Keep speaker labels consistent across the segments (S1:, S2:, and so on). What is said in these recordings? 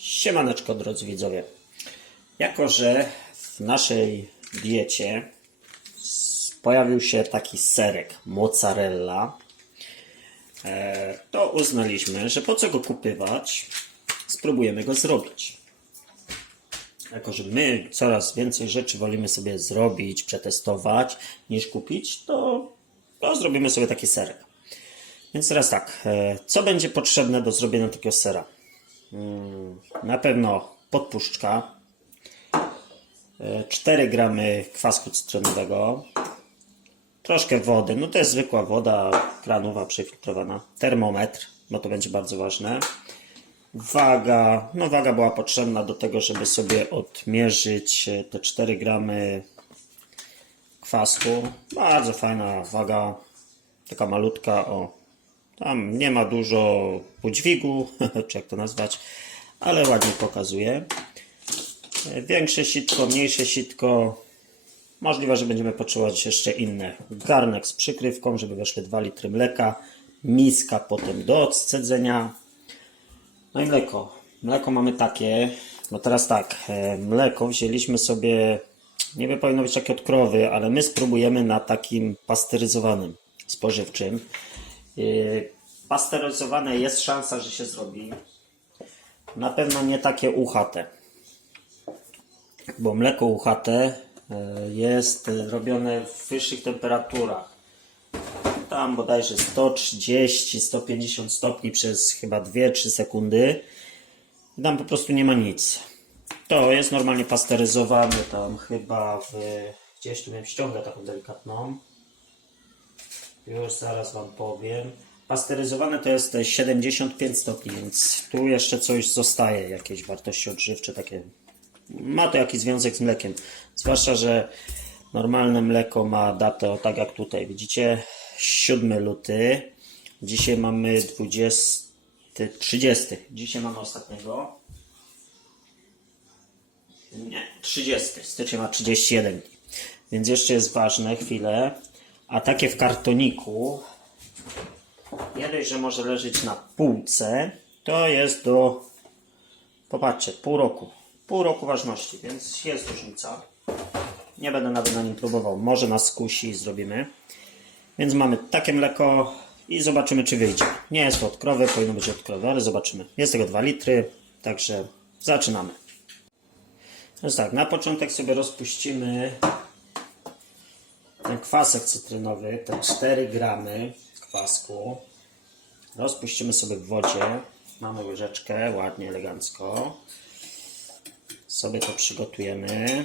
S1: Siemaneczko drodzy widzowie. Jako, że w naszej diecie pojawił się taki serek mozzarella, e, to uznaliśmy, że po co go kupywać, spróbujemy go zrobić. Jako, że my coraz więcej rzeczy wolimy sobie zrobić, przetestować, niż kupić, to, to zrobimy sobie taki serek. Więc teraz tak, e, co będzie potrzebne do zrobienia takiego sera? Na pewno podpuszczka, e, 4 gramy kwasku cytrynowego, troszkę wody, no to jest zwykła woda kranowa przefiltrowana, termometr, bo to będzie bardzo ważne. Waga, no waga była potrzebna do tego, żeby sobie odmierzyć e, te 4 gramy kwasku. Bardzo fajna waga, taka malutka, o tam nie ma dużo podźwigu, czy jak to nazwać, ale ładnie pokazuje. Większe sitko, mniejsze sitko. Możliwe, że będziemy potrzebować jeszcze inne. Garnek z przykrywką, żeby weszły 2 litry mleka. Miska potem do odcedzenia. No i mleko. Mleko mamy takie. No teraz tak, e, mleko wzięliśmy sobie, wiem, powinno być takie od krowy, ale my spróbujemy na takim pasteryzowanym, spożywczym. Yy, Pasteryzowane jest szansa, że się zrobi. Na pewno nie takie uchate. Bo mleko uchate yy, jest yy, robione w wyższych temperaturach. Tam bodajże 130-150 stopni przez chyba 2-3 sekundy. Tam po prostu nie ma nic. To jest normalnie pasteryzowane tam chyba w... Gdzieś tu miałem ściągę taką delikatną. Już zaraz Wam powiem. Pasteryzowane to jest 75 stopni, więc tu jeszcze coś zostaje, jakieś wartości odżywcze takie. Ma to jakiś związek z mlekiem. Zwłaszcza, że normalne mleko ma datę, tak jak tutaj, widzicie, 7 luty. Dzisiaj mamy 20, 30. Dzisiaj mamy ostatniego. Nie, 30. Styczeń ma 31 dni. Więc jeszcze jest ważne chwilę. A takie w kartoniku, nie dość, że może leżeć na półce, to jest do, popatrzcie, pół roku. Pół roku ważności, więc jest różnica. Nie będę nawet na nim próbował. Może nas skusi i zrobimy. Więc mamy takie mleko i zobaczymy, czy wyjdzie. Nie jest to od krowy, powinno być od krowy, ale zobaczymy. Jest tego 2 litry, także zaczynamy. Więc tak, na początek sobie rozpuścimy ten kwasek cytrynowy, te 4 gramy kwasku. Rozpuścimy sobie w wodzie. Mamy łyżeczkę, ładnie, elegancko. Sobie to przygotujemy.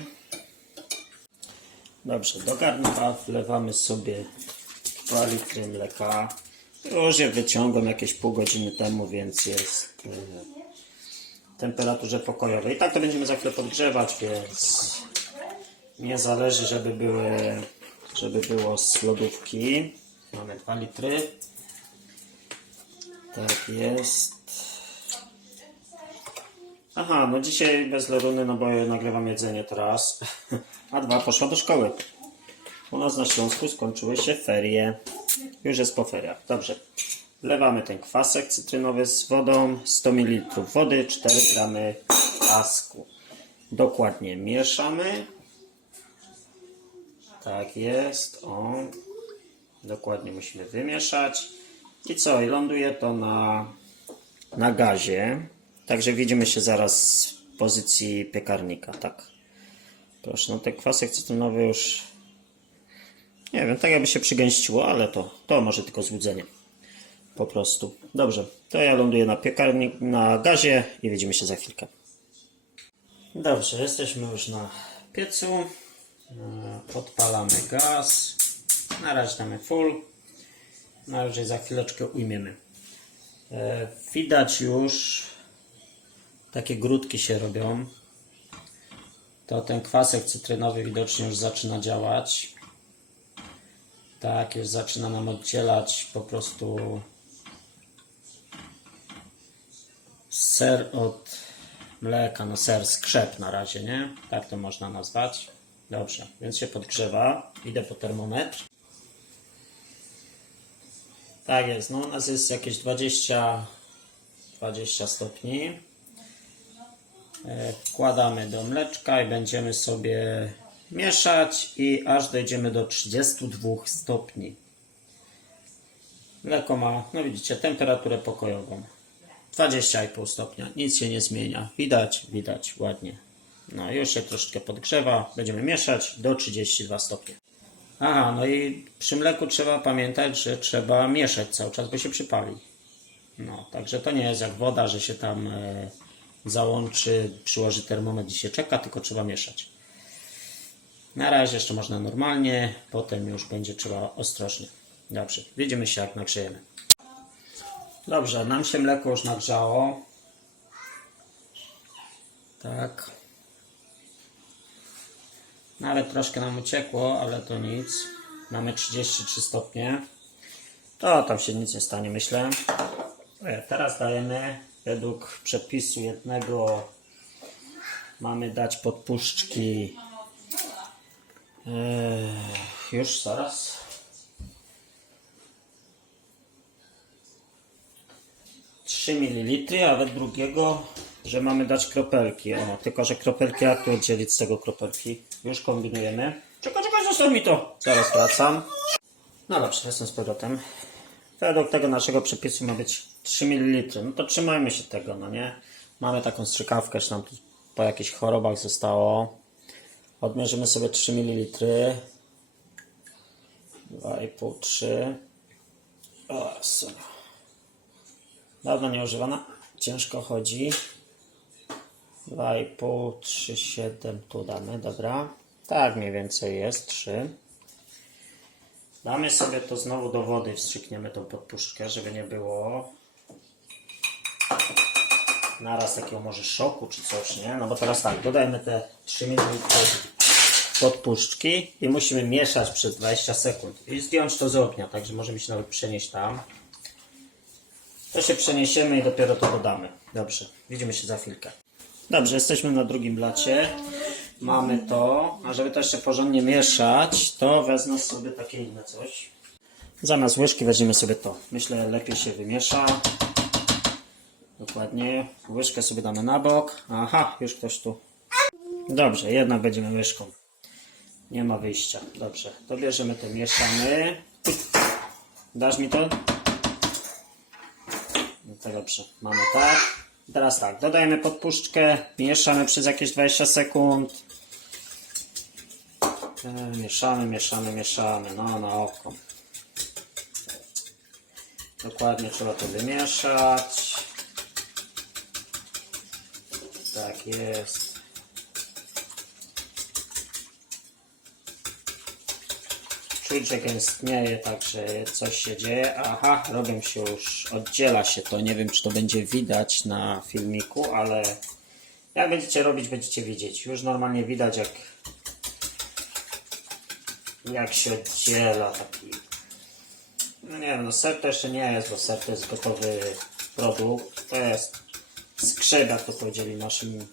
S1: Dobrze, do garnka wlewamy sobie 2 litry mleka. Już je wyciągam jakieś pół godziny temu, więc jest e, w temperaturze pokojowej. I tak to będziemy za chwilę podgrzewać, więc nie zależy, żeby były, żeby było z lodówki. Mamy 2 litry. Tak jest. Aha, no dzisiaj bez Loruny, no bo ja nagrywam jedzenie teraz. A dwa poszła do szkoły. U nas na Śląsku skończyły się ferie. Już jest po feriach. Dobrze. Wlewamy ten kwasek cytrynowy z wodą. 100 ml wody, 4 gramy kwasku. Dokładnie mieszamy. Tak jest. O. Dokładnie musimy wymieszać. I co? I ląduje to na, na gazie. Także widzimy się zaraz z pozycji piekarnika. Tak. Proszę, no ten kwasek cytrynowy już nie wiem, tak jakby się przygęściło, ale to, to może tylko złudzenie. Po prostu. Dobrze, to ja ląduję na piekarnik, na gazie i widzimy się za chwilkę. Dobrze, jesteśmy już na piecu. E, Podpalamy gaz. Na razie damy full. Na razie za chwileczkę ujmiemy. E, Widać już takie grudki się robią. To ten kwasek cytrynowy widocznie już zaczyna działać. Tak, już zaczyna nam oddzielać po prostu ser od mleka, no ser skrzep na razie, nie? Tak to można nazwać. Dobrze, więc się podgrzewa. Idę po termometr. Tak jest, no u nas jest jakieś 20, 20 stopni. E, Wkładamy do mleczka i będziemy sobie mieszać i aż dojdziemy do 32 stopni. Mleko ma, no widzicie, temperaturę pokojową. 20,5 stopnia. Nic się nie zmienia. Widać, widać, ładnie. No już się troszeczkę podgrzewa. Będziemy mieszać do 32 stopni. Aha, no i przy mleku trzeba pamiętać, że trzeba mieszać cały czas, bo się przypali. No, także to nie jest jak woda, że się tam e, załączy, przyłoży termometr i się czeka, tylko trzeba mieszać. Na razie jeszcze można normalnie, potem już będzie trzeba ostrożnie. Dobrze, widzimy się jak nagrzejemy. Dobrze, nam się mleko już nagrzało. Tak. Nawet troszkę nam uciekło, ale to nic. Mamy 33 stopnie. To tam się nic nie stanie, myślę. E, Teraz dajemy według przepisu jednego mamy dać podpuszczki e, już zaraz Trzy ml, a według drugiego, że mamy dać kropelki. O, tylko że kropelki, jak tu oddzielić z tego kropelki? Już kombinujemy. Czekaj, czekaj, zostaw mi to! Zaraz wracam. No dobrze, jestem z powrotem. Według tego naszego przepisu ma być 3 ml. No to trzymajmy się tego, no nie? Mamy taką strzykawkę, że nam tu po jakichś chorobach zostało. Odmierzymy sobie 3 ml. 2,5, 3. O, sorry. Dawno nieużywana. Ciężko chodzi. 2,5, 3, 7. Tu damy, dobra. Tak mniej więcej jest, 3. Damy sobie to znowu do wody wstrzykniemy tą podpuszczkę, żeby nie było naraz takiego może szoku czy coś, nie? No bo teraz tak, dodajmy te 3 ml podpuszczki i musimy mieszać przez 20 sekund i zdjąć to z ognia, także możemy się nawet przenieść tam. To się przeniesiemy i dopiero to dodamy. Dobrze, widzimy się za chwilkę. Dobrze, jesteśmy na drugim blacie. Mamy to, a żeby to jeszcze porządnie mieszać, to wezmę sobie takie inne coś. Zamiast łyżki weźmiemy sobie to. Myślę, lepiej się wymiesza. Dokładnie. Łyżkę sobie damy na bok. Aha, już ktoś tu. Dobrze, jednak będziemy łyżką. Nie ma wyjścia. Dobrze, to bierzemy to, mieszamy. Dasz mi to? No to dobrze, mamy tak. Teraz tak, dodajemy podpuszczkę, mieszamy przez jakieś 20 sekund. E, Mieszamy, mieszamy, mieszamy, no na oko. Dokładnie trzeba to wymieszać. Tak jest. Czuć, że gęstnieje, także coś się dzieje. Aha, robią się już, oddziela się to. Nie wiem, czy to będzie widać na filmiku, ale jak będziecie robić, będziecie widzieć. Już normalnie widać, jak, jak się oddziela taki. No nie wiem, no ser to jeszcze nie jest, bo ser to jest gotowy produkt. To jest skrzyp, jak to powiedzieli naszym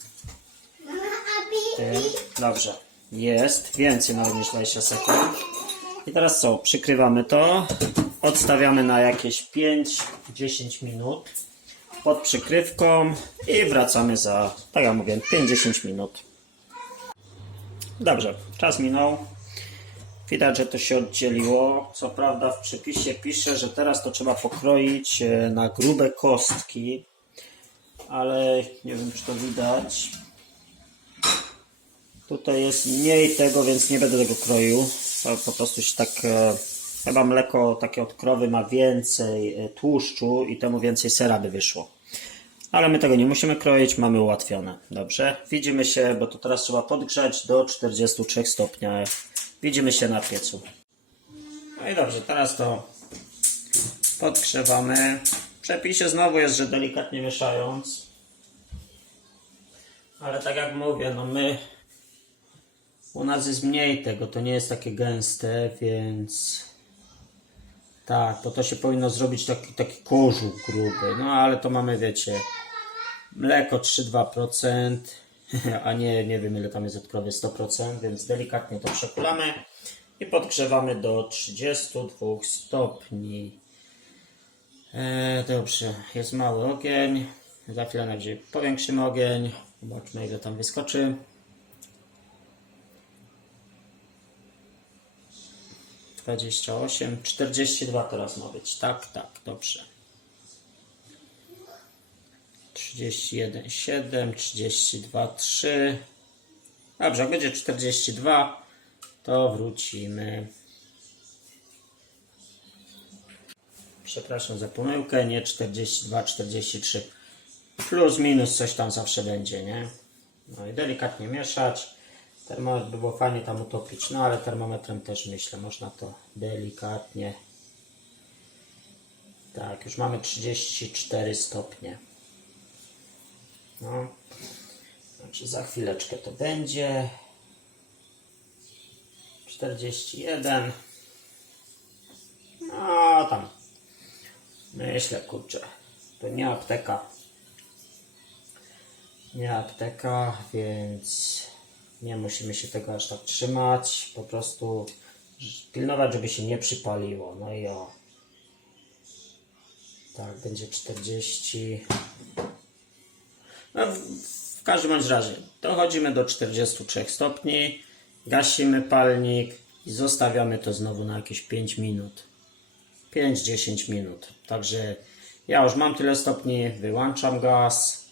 S1: tym. Dobrze, jest. Więcej nawet niż 20 sekund. I teraz co? Przykrywamy to. Odstawiamy na jakieś 5-10 minut pod przykrywką i wracamy za, tak jak mówię, 5-10 minut. Dobrze, czas minął. Widać, że to się oddzieliło. Co prawda w przepisie pisze, że teraz to trzeba pokroić e, na grube kostki, ale nie wiem, czy to widać. Tutaj jest mniej tego, więc nie będę tego kroił. Po prostu się tak. E, chyba mleko takie od krowy ma więcej e, tłuszczu i temu więcej sera by wyszło. Ale my tego nie musimy kroić, mamy ułatwione. Dobrze, widzimy się, bo to teraz trzeba podgrzać do 43 stopni. Widzimy się na piecu. No i dobrze, teraz to podgrzewamy. W przepisie znowu jest, że delikatnie mieszając. Ale tak jak mówię, no my u nas jest mniej tego, to nie jest takie gęste, więc tak, bo to się powinno zrobić taki, taki kożuch gruby. No ale to mamy, wiecie, mleko 3-2%, a nie, nie wiem ile tam jest od krowy 100%, więc delikatnie to przekulamy i podgrzewamy do 32 stopni. E, dobrze, jest mały ogień. Za chwilę najwyżej powiększymy ogień. Zobaczmy ile tam wyskoczy. Dwadzieścia osiem, czterdzieści dwa teraz ma być. Tak, tak, dobrze. 31, 7, 32, 3. Dobrze, jak będzie 42, to wrócimy. Przepraszam za pomyłkę, nie 42, 43. Plus, minus coś tam zawsze będzie, nie? No i delikatnie mieszać. Termometr by było fajnie tam utopić, no ale termometrem też myślę, można to delikatnie. Tak, już mamy 34 stopnie. No, znaczy za chwileczkę to będzie. 41. No tam. Myślę, kurczę. To nie apteka. Nie apteka, więc nie musimy się tego aż tak trzymać. Po prostu pilnować, żeby się nie przypaliło. No i o. Tak, będzie 40. No, w, w każdym razie dochodzimy do 43 stopni, gasimy palnik i zostawiamy to znowu na jakieś 5 minut. 5-10 minut. Także ja już mam tyle stopni, wyłączam gaz.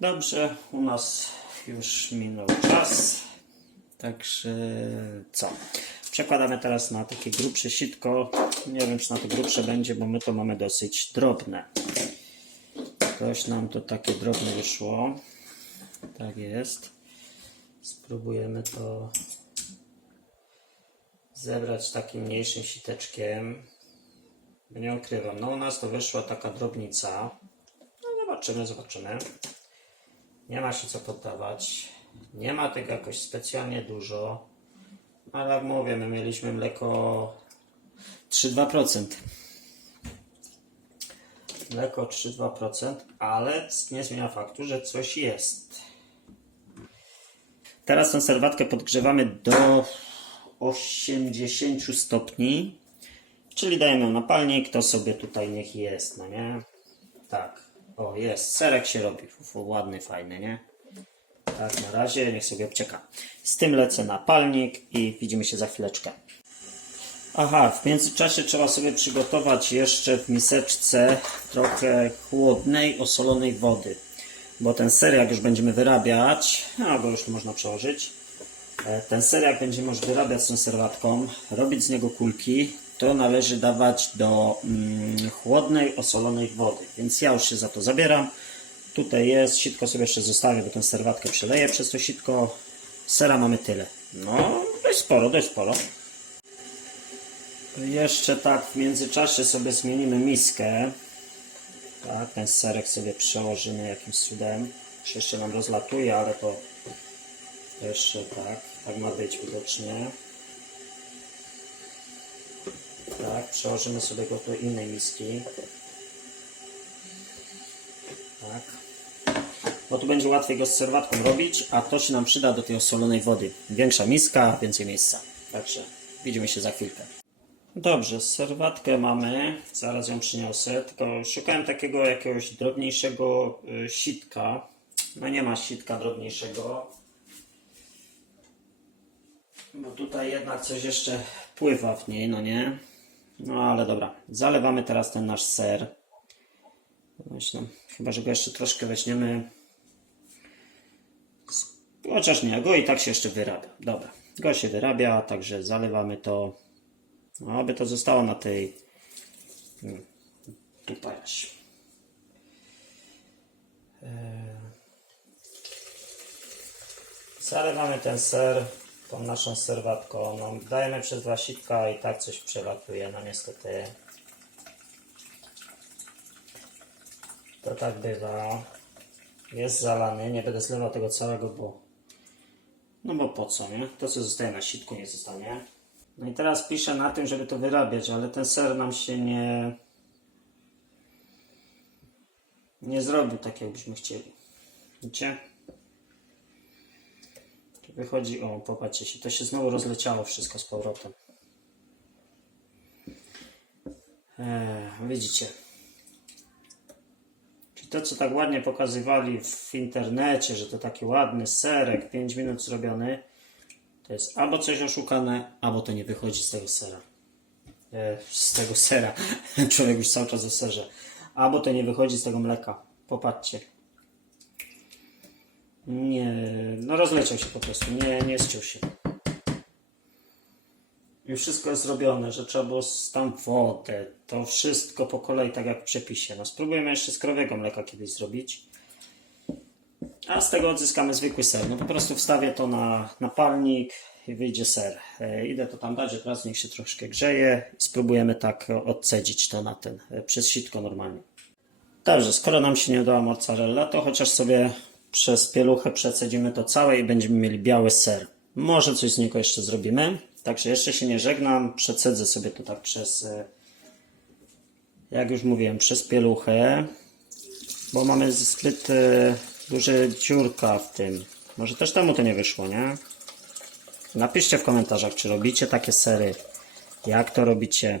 S1: Dobrze, u nas już minął czas. Także co? Przekładamy teraz na takie grubsze sitko. Nie wiem, czy na to grubsze będzie, bo my to mamy dosyć drobne. Jakoś nam to takie drobne wyszło. Tak jest. Spróbujemy to zebrać takim mniejszym siteczkiem. Nie ukrywam, no u nas to wyszła taka drobnica. No zobaczymy, zobaczymy. Nie ma się co poddawać. Nie ma tego jakoś specjalnie dużo. Ale jak mówię, my mieliśmy mleko 3-2%. Mleko 3-2%, ale nie zmienia faktu, że coś jest. Teraz tę serwatkę podgrzewamy do 80 stopni, czyli dajemy ją na palnik, to sobie tutaj niech jest, no nie? Tak, o jest, serek się robi, Fu, ładny, fajny, nie? Tak, na razie, niech sobie obcieka. Z tym lecę na palnik i widzimy się za chwileczkę. Aha, w międzyczasie trzeba sobie przygotować jeszcze w miseczce trochę chłodnej, osolonej wody. Bo ten ser, jak już będziemy wyrabiać, no go już tu można przełożyć, e, ten ser, jak będziemy już wyrabiać z tą serwatką, robić z niego kulki, to należy dawać do mm, chłodnej, osolonej wody. Więc ja już się za to zabieram. Tutaj jest, sitko sobie jeszcze zostawię, bo tę serwatkę przeleję przez to sitko. Sera mamy tyle. No, dość sporo, dość sporo. Jeszcze tak w międzyczasie sobie zmienimy miskę. Tak, ten serek sobie przełożymy jakimś cudem. Się Jeszcze nam rozlatuje, ale to jeszcze tak, tak ma być widocznie. Tak, przełożymy sobie go do innej miski. Tak. Bo tu będzie łatwiej go z serwatką robić, a to się nam przyda do tej osolonej wody. Większa miska, więcej miejsca. Także widzimy się za chwilkę. Dobrze, serwatkę mamy. Zaraz ją przyniosę. Tylko szukałem takiego jakiegoś drobniejszego y, sitka. No nie ma sitka drobniejszego. Bo tutaj jednak coś jeszcze pływa w niej, no nie? No ale dobra. Zalewamy teraz ten nasz ser. Myślę, chyba, że go jeszcze troszkę weźmiemy. Chociaż nie, go i tak się jeszcze wyrabia. Dobra, go się wyrabia, także zalewamy to. No, aby to zostało na tej hmm, tutaj aż. Eee. Zalewamy ten ser tą naszą serwatką. No, dajemy przez dwa sitka i tak coś przelatuje. No niestety. To tak bywa. Jest zalany. Nie będę zlewał tego całego, bo no bo po co, nie? To co zostaje na sitku nie zostanie. No i teraz piszę na tym, żeby to wyrabiać, ale ten ser nam się nie nie zrobił tak, jakbyśmy chcieli. Widzicie? Wychodzi, o, popatrzcie się, to się znowu rozleciało wszystko z powrotem. Eee, widzicie? Czy to, co tak ładnie pokazywali w internecie, że to taki ładny serek, 5 minut zrobiony, to jest albo coś oszukane, albo to nie wychodzi z tego sera. E, z tego sera. Człowiek już cały czas o serze. Albo to nie wychodzi z tego mleka. Popatrzcie. Nie, no rozleciał się po prostu, nie, nie ściął się. I wszystko jest zrobione, że trzeba było tam wodę, to wszystko po kolei, tak jak w przepisie. No spróbujemy jeszcze z krowego mleka kiedyś zrobić. A z tego odzyskamy zwykły ser. No po prostu wstawię to na, na palnik i wyjdzie ser. E, idę to tam dać, od razu niech się troszkę grzeje i spróbujemy tak odcedzić to na ten, e, przez sitko normalnie. Dobrze, skoro nam się nie udała mozzarella, to chociaż sobie przez pieluchę przecedzimy to całe i będziemy mieli biały ser. Może coś z niego jeszcze zrobimy. Także jeszcze się nie żegnam, przecedzę sobie to tak przez, e, jak już mówiłem, przez pieluchę, bo mamy zbyt e, duże dziurka w tym. Może też temu to nie wyszło, nie? Napiszcie w komentarzach, czy robicie takie sery, jak to robicie.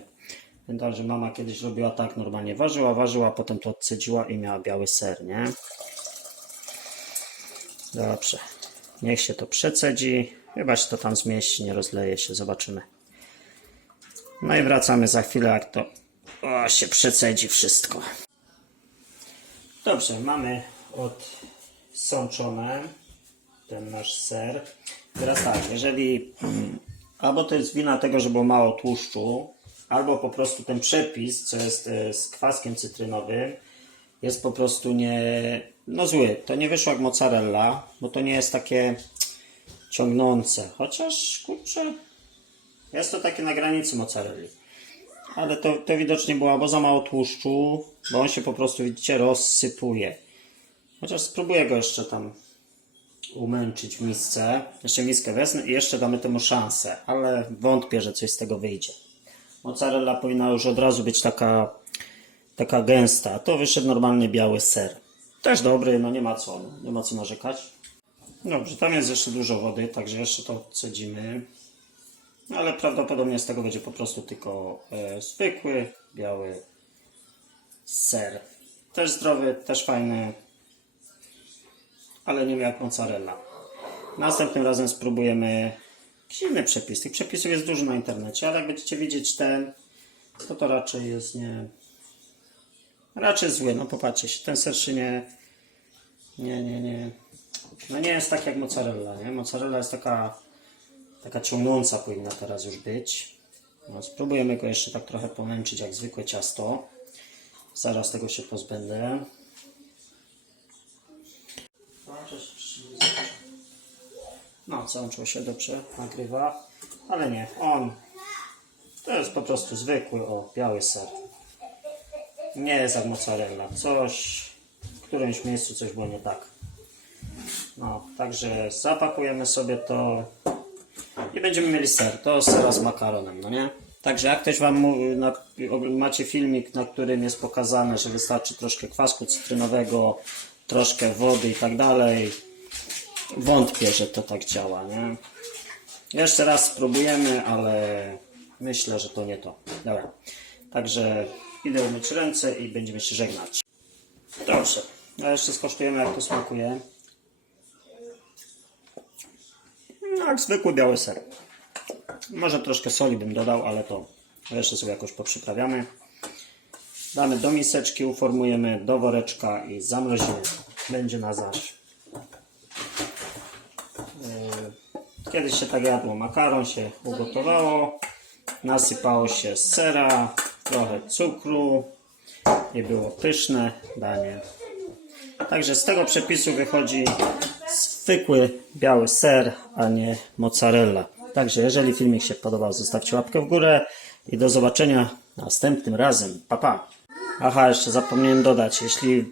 S1: Pamiętam, że mama kiedyś robiła tak, normalnie ważyła, ważyła, potem to odcedziła i miała biały ser, nie? Dobrze. Niech się to przecedzi. Chyba się to tam zmieści, nie rozleje się, zobaczymy. No i wracamy za chwilę, jak to o, się przecedzi wszystko. Dobrze, mamy odsączone ten nasz ser. Teraz tak, jeżeli albo to jest wina tego, że było mało tłuszczu, albo po prostu ten przepis, co jest e, z kwaskiem cytrynowym, jest po prostu nie, no zły. To nie wyszło jak mozzarella, bo to nie jest takie ciągnące. Chociaż, kurczę, jest to takie na granicy mozzarelli. Ale to, to widocznie było albo za mało tłuszczu, bo on się po prostu, widzicie, rozsypuje. Chociaż spróbuję go jeszcze tam umęczyć w misce. Jeszcze miskę wezmę i jeszcze damy temu szansę, ale wątpię, że coś z tego wyjdzie. Mozzarella powinna już od razu być taka, taka gęsta. To wyszedł normalny biały ser. Też dobry, no nie ma co, no, nie ma co narzekać. Dobrze, tam jest jeszcze dużo wody, także jeszcze to cedzimy. Ale prawdopodobnie z tego będzie po prostu tylko e, zwykły, biały ser. Też zdrowy, też fajny, ale nie jak mozzarella. Następnym razem spróbujemy inny przepis. Tych przepisów jest dużo na internecie, ale jak będziecie widzieć ten, to to raczej jest nie... Raczej zły, no popatrzcie się, ten ser się nie... Nie, nie, nie... No nie jest tak jak mozzarella, nie? Mozzarella jest taka taka ciągnąca powinna teraz już być. No, spróbujemy go jeszcze tak trochę pomęczyć jak zwykłe ciasto. Zaraz tego się pozbędę. No, załączyło się dobrze, nagrywa. Ale nie, on to jest po prostu zwykły, o, biały ser. Nie jest jak mozzarella. Coś, w którymś miejscu coś było nie tak. No, także zapakujemy sobie to i będziemy mieli ser. To sera z makaronem, no nie? Także jak ktoś wam mówi, na, macie filmik, na którym jest pokazane, że wystarczy troszkę kwasku cytrynowego, troszkę wody i tak dalej, wątpię, że to tak działa, nie? Jeszcze raz spróbujemy, ale myślę, że to nie to. Dobra. Także idę umyć ręce i będziemy się żegnać. Dobrze. A jeszcze skosztujemy, jak to smakuje. No, jak zwykły biały ser. Może troszkę soli bym dodał, ale to jeszcze sobie jakoś poprzyprawiamy. Damy do miseczki, uformujemy do woreczka i zamrozimy. Będzie na zaś. Yy, Kiedyś się tak jadło. Makaron się ugotowało, nasypało się sera, trochę cukru i było pyszne danie. Także z tego przepisu wychodzi zwykły biały ser, a nie mozzarella. Także jeżeli filmik się podobał, zostawcie łapkę w górę i do zobaczenia następnym razem. Pa, pa. Aha, jeszcze zapomniałem dodać, jeśli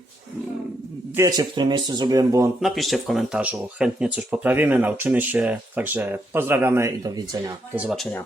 S1: wiecie, w którym miejscu zrobiłem błąd, napiszcie w komentarzu. Chętnie coś poprawimy, nauczymy się. Także pozdrawiamy i do widzenia. Do zobaczenia.